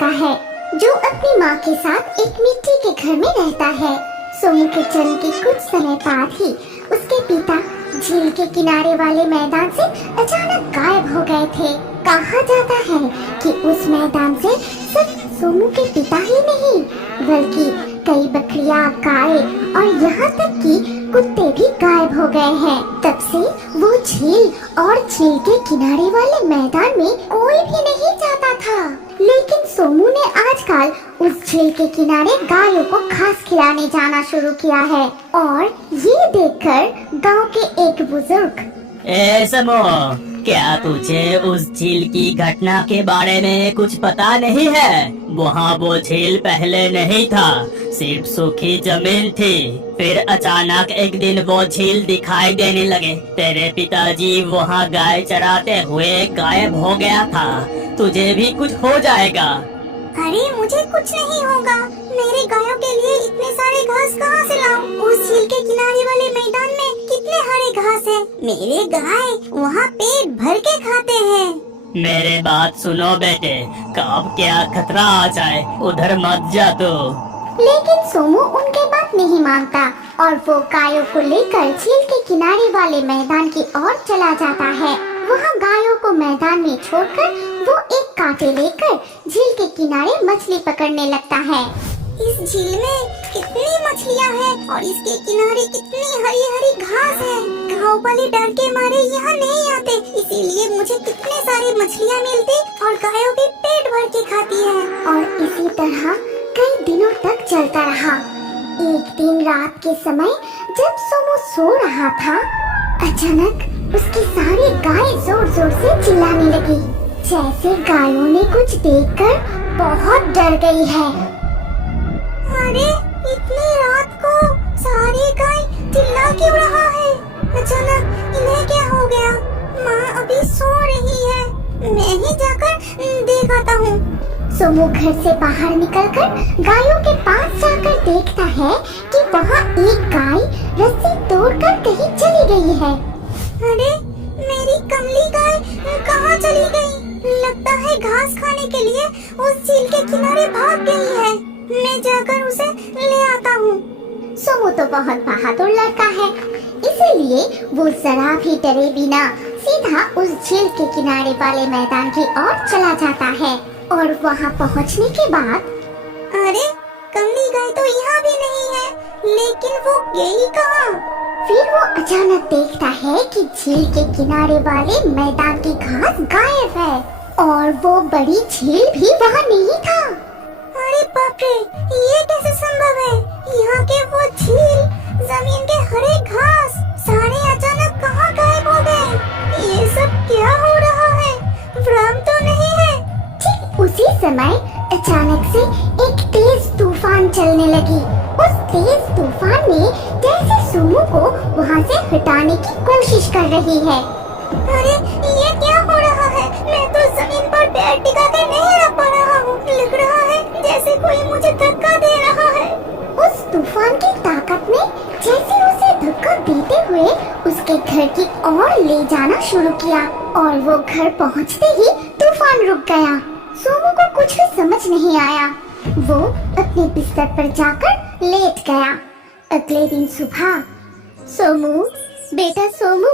लड़का है जो अपनी माँ के साथ एक मिट्टी के घर में रहता है। सोमू के जन्म के कुछ समय बाद ही उसके पिता झील के किनारे वाले मैदान से अचानक गायब हो गए थे। कहा जाता है कि उस मैदान से सिर्फ सोमू के पिता ही नहीं बल्कि कई बकरियां, गाय और यहाँ तक कि कुत्ते भी गायब हो गए हैं। तब से वो झील और झील के किनारे वाले मैदान में कोई भी नहीं जाता था। लेकिन सोमू ने आजकल उस झील के किनारे गायों को घास खिलाने जाना शुरू किया है और ये देखकर गांव के एक बुजुर्ग, ए समो, क्या तुझे उस झील की घटना के बारे में कुछ पता नहीं है? वहाँ वो झील पहले नहीं था, सिर्फ सूखी जमीन थी। फिर अचानक एक दिन वो झील दिखाई देने लगे। तेरे पिताजी वहाँ गाय चराते हुए गायब हो गया था। तुझे भी कुछ हो जाएगा। अरे मुझे कुछ नहीं होगा। मेरे गायों के लिए इतने सारे घास कहाँ से लाऊं? उस झील के किनारे वाले मैदान में कितने हरे घास हैं। मेरे गाय वहाँ पेट भर के खाते हैं। मेरे बात सुनो बेटे, कब क्या खतरा आ जाए उधर मत जा तू। लेकिन सोमू उनके बात नहीं मानता और वो गायों को लेकर झील के किनारे वाले मैदान की ओर चला जाता है। वहाँ गायों को मैदान में छोड़कर वो एक कांटे लेकर झील के किनारे मछली पकड़ने लगता है। इस झील में कितनी मछलियाँ हैं और इसके किनारे कितनी हरी हरी घास है। गाँव वाले डर के मारे यहाँ नहीं आते, इसीलिए मुझे कितने सारी मछलियाँ मिलती और गायों भी पेट भर के खाती है। और इसी तरह कई दिनों तक चलता रहा। एक दिन रात के समय जब सोमू सो रहा था, अचानक उसकी सारी गाय जोर जोर से चिल्लाने लगी, जैसे गायों ने कुछ देखकर बहुत डर गई है। अरे इतनी रात को सारी गाय चिल्ला क्यों रहा है? अचानक इन्हें क्या हो गया? माँ अभी सो रही है, मैं ही जाकर देख आता हूँ। सोमू घर से बाहर निकलकर गायों के पास जाकर देखता है कि वहाँ एक गाय रस्सी तोड़कर कहीं चली गई है। अरे मेरी कमली गाय कहाँ चली गई? लगता है घास खाने के लिए उस झील के किनारे भाग गई है। मैं जाकर उसे ले आता हूँ। सोमू तो बहुत बहादुर लड़का है, इसीलिए वो जरा भी डरे बिना सीधा उस झील के किनारे वाले मैदान की ओर चला जाता है। और वहाँ पहुँचने के बाद, अरे कमली गाय तो यहाँ भी नहीं है, लेकिन वो गई कहाँ? फिर वो अचानक देखता है कि झील के किनारे वाले मैदान की घास गायब है और वो बड़ी झील भी वहाँ नहीं था। अरे बाप रे, ये कैसे संभव है? यहाँ के वो झील, जमीन के हरे घास सारे अचानक कहाँ गायब हो गए? ये सब क्या हो रहा है? भ्रम तो नहीं है? ठीक उसी समय अचानक से एक तेज तूफान चलने लगी। उस तेज तूफान में जैसे सोमू को वहाँ से हटाने की कोशिश कर रही है। अरे ये क्या हो रहा है? मैं तो जमीन पर पैर टिका कर नहीं रख पा रहा हूँ। लग रहा है जैसे कोई मुझे धक्का दे रहा है। उस तूफान की ताकत ने जैसे उसे धक्का देते हुए उसके घर की ओर ले जाना शुरू किया और वो घर पहुँचते ही तूफान रुक गया। सोमू को कुछ भी समझ नहीं आया। वो अपने बिस्तर पर जाकर लेट गया। अगले दिन सुबह, सोमू, बेटा सोमू,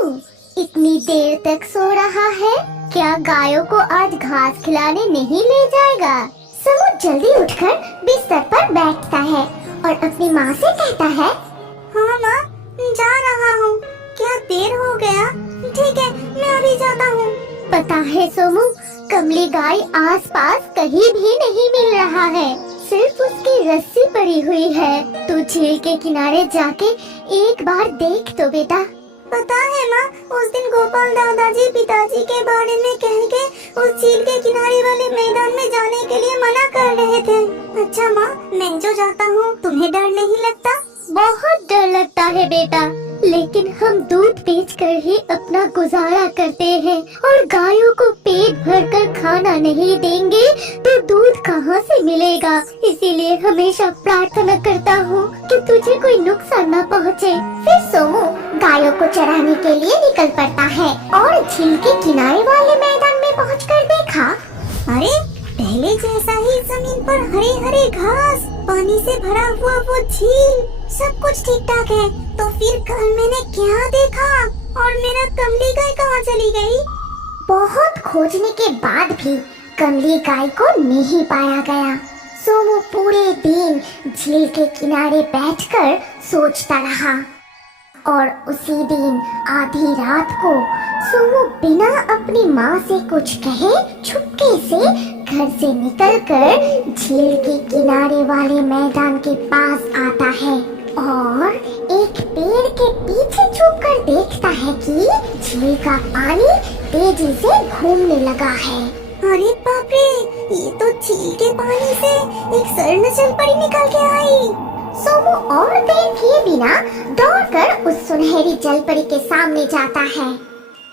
इतनी देर तक सो रहा है? क्या गायों को आज घास खिलाने नहीं ले जाएगा? सोमू जल्दी उठकर बिस्तर पर बैठता है और अपनी माँ से कहता है, हाँ माँ, जा रहा हूँ। क्या देर हो गया? ठीक है, मैं अभी जाता हूँ। पता है सोमू, कमली गाय आसपास कहीं भी नहीं मिल रहा है, सिर्फ उसकी रस्सी पड़ी हुई है। तू झील के किनारे जाके एक बार देख तो बेटा। पता है माँ, उस दिन गोपाल दादाजी पिताजी के बारे में कह के उस झील के किनारे वाले मैदान में जाने के लिए मना कर रहे थे। अच्छा माँ, मैं जो जाता हूँ, तुम्हें डर नहीं लगता? बहुत डर लगता है बेटा, लेकिन हम दूध बेचकर ही अपना गुजारा करते हैं और गायों को पेट भरकर खाना नहीं देंगे तो दूध कहाँ से मिलेगा? इसीलिए हमेशा प्रार्थना करता हूँ कि तुझे कोई नुकसान न पहुँचे। फिर सोमू गायों को चराने के लिए निकल पड़ता है और झील के किनारे वाले मैदान में पहुँचकर देखा, अरे पहले जैसा ही जमीन पर हरे हरे घास, पानी से भरा हुआ वो झील, सब कुछ ठीक ठाक है। तो फिर कल मैंने क्या देखा और मेरा कमली गाय कहाँ चली गई? बहुत खोजने के बाद भी कमली गाय को नहीं पाया गया। सोमू पूरे दिन झील के किनारे बैठकर सोचता रहा और उसी दिन आधी रात को सोमू बिना अपनी माँ से कुछ कहे चुपके से घर से निकलकर झील के किनारे वाले मैदान के पास आता है और एक पेड़ के पीछे छुपकर देखता है कि झील का पानी तेजी से घूमने लगा है। अरे बाप रे, ये तो झील के पानी से एक स्वर्ण जलपरी निकल के आई। सोमू और देर किए बिना दौड़कर उस सुनहरी जलपरी के सामने जाता है।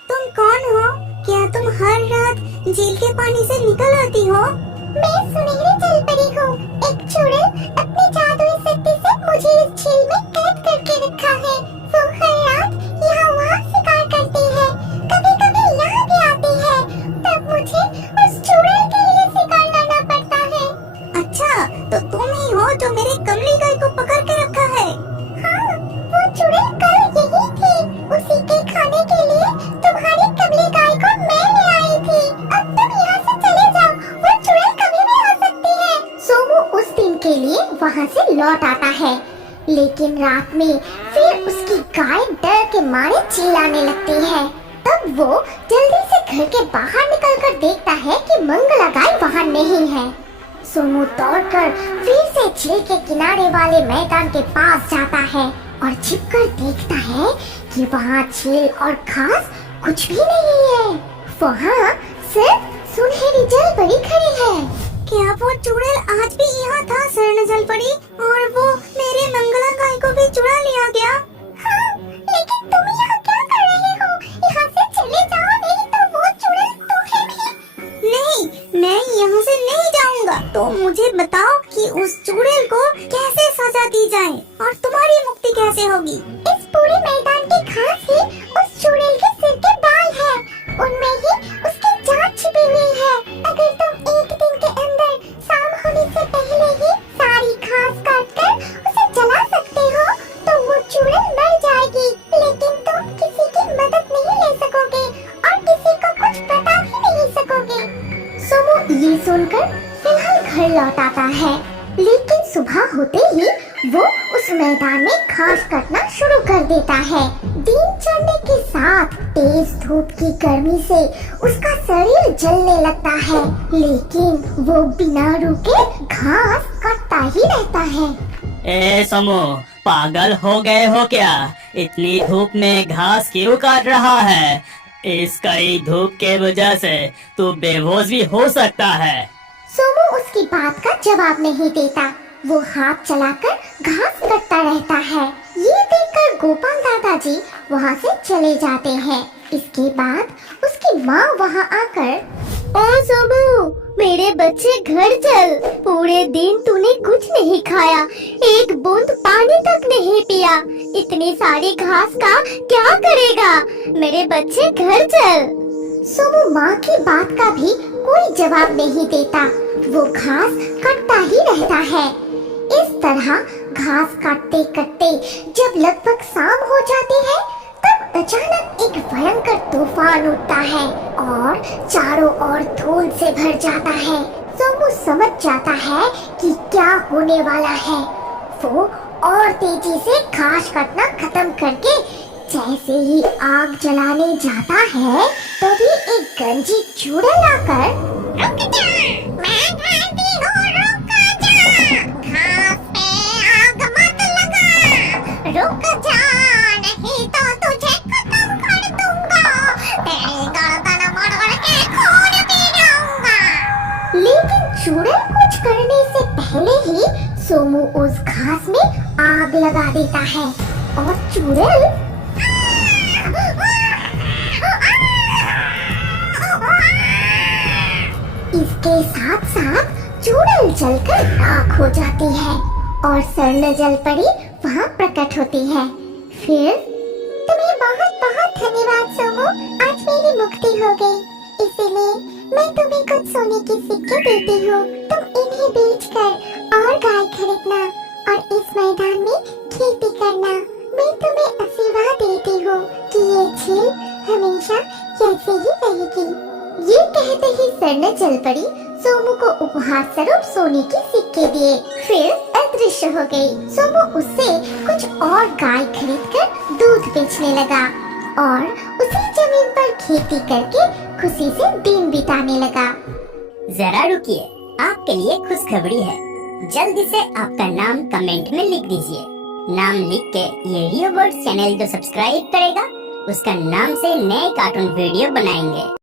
तुम कौन हो? क्या तुम हर रात झील के पानी से निकल आती हो? मैं सुनहरी जलपरी हूँ। एक चुड़ैल अपनी जादुई शक्ति से मुझे इस झील में कैद करके रखा है। वो हर रात यहाँ वहाँ शिकार करती है, कभी-कभी यहाँ भी आती है। तब मुझे उस चुड़ैल के लिए शिकार करना पड़ता है। अच्छा, तो तुम ही हो जो मेरे कमली गाय को पकड़ के रखा है? हाँ, वो चुड़ैल कल यही थी। उसी के खाने के लिए तुम्हारी कमली गाय को मैं ले आई थी। अब तुम यहाँ से चले जाओ, वो चुड़ैल कभी भी आ सकती है। सोमू उस दिन के लिए वहाँ से लौट आता है, लेकिन रात में फिर उसकी गाय डर के मारे चिल्लाने लगती है। तब वो जल्दी से घर के बाहर निकलकर देखता है कि मंगला गाय वहाँ नहीं है। सोमू दौड़कर फिर से झील के किनारे वाले मैदान के पास जाता है और छिपकर देखता है कि वहाँ झील और घास कुछ भी नहीं है। वहाँ सिर्फ सुनहरी जलपरी खड़ी है। क्या वो चुड़ैल आज भी यहाँ था स्वर्ण जलपरी, और वो मेरे मंगला गाय को भी चुरा लिया गया? हाँ, लेकिन तुम यहाँ क्या कर रहे हो? यहाँ से चले जाओ, नहीं तो वो चुड़ैल तुम्हें भी। नहीं, मैं यहाँ से नहीं जाऊँगा। तो मुझे बताओ कि उस चुड़ैल को कैसे सजा दी जाए और तुम्हारी मुक्ति कैसे होगी? इस पूरे मैदान की घास ही उस चुड़ैल के सिर के बाल है, उनमें ही उसकी जान छिपी हुई है। अगर तुम एक दिन के अंदर शाम होने से पहले ही सारी घास काटकर उसे जला सकते हो तो वो चुड़ैल मर जाएगी, लेकिन तुम किसी की मदद नहीं ले सकोगे और किसी को कुछ बता भी नहीं सकोगे। सोमू ये सुनकर फिलहाल घर लौट आता है, लेकिन सुबह होते ही वो उस मैदान में घास काटना शुरू कर देता है। दिन चढ़ने के साथ तेज धूप की गर्मी से उसका शरीर जलने लगता है, लेकिन वो बिना रुके घास काटता ही रहता है। ए समू, पागल हो गए हो क्या? इतनी धूप में घास क्यों काट रहा है? इस कड़ी धूप के वजह से तू बेहोश भी हो सकता है। सोमू उसकी बात का जवाब नहीं देता। वो हाथ चलाकर घास काटता रहता है। ये देखकर गोपाल दादाजी वहाँ से चले जाते हैं। इसके बाद उसकी माँ वहाँ आकर, ओ सोमू, मेरे बच्चे घर चल। पूरे दिन तूने कुछ नहीं खाया, एक बूंद पानी तक नहीं पिया। इतनी सारी घास का क्या करेगा? मेरे बच्चे घर चल। सोमू माँ की बात का भी कोई जवाब नहीं देता। वो घास काटता ही रहता है। इस तरह घास काटते काटते जब लगभग शाम हो जाती है, तब अचानक एक भयंकर तूफान उठता है और चारों ओर धूल से भर जाता है। सोमू समझ जाता है कि क्या होने वाला है। वो और तेजी से घास काटना खत्म करके जैसे ही आग जलाने जाता है, तभी एक गंजी चुड़ैल आकर, रुक जा, मैं कहती हूँ रुक जा, घास पे आग मत लगा, रुक जा, नहीं तो तुझे खत्म कर दूंगा, तेरी गर्दन मरोड़ के खून पी जाऊंगा। लेकिन चुड़ैल कुछ करने से पहले ही सोमू उस घास में आग लगा देता है और चुड़ैल इसके साथ साथ चुड़ैल जलकर राख हो जाती है और स्वर्ण जलपरी वहाँ प्रकट होती है। फिर तुम्हें बहुत बहुत धन्यवाद सोमू, आज मेरी मुक्ति हो गई, इसीलिए मैं तुम्हें कुछ सोने के सिक्के देती हूँ, तुम इन्हें बेचकर और गाय खरीदना और इस मैदान में खेती करना। मैं तुम्हें आशीर्वाद देती हूँ कि ये झील हमेशा ऐसे ही रहेगी। ये कहते ही सरने चल पड़ी। सोमू को उपहार स्वरूप सोने के सिक्के दिए, फिर अदृश्य हो गई। सोमू उससे कुछ और गाय खरीदकर दूध बेचने लगा और उसी जमीन पर खेती करके खुशी से दिन बिताने लगा। जरा रुकिए, आपके लिए खुशखबरी है। जल्दी से आपका नाम कमेंट में लिख दीजिए। नाम लिख के ये रियो वर्ल्ड चैनल जो सब्सक्राइब करेगा उसका नाम से नए कार्टून वीडियो बनाएंगे।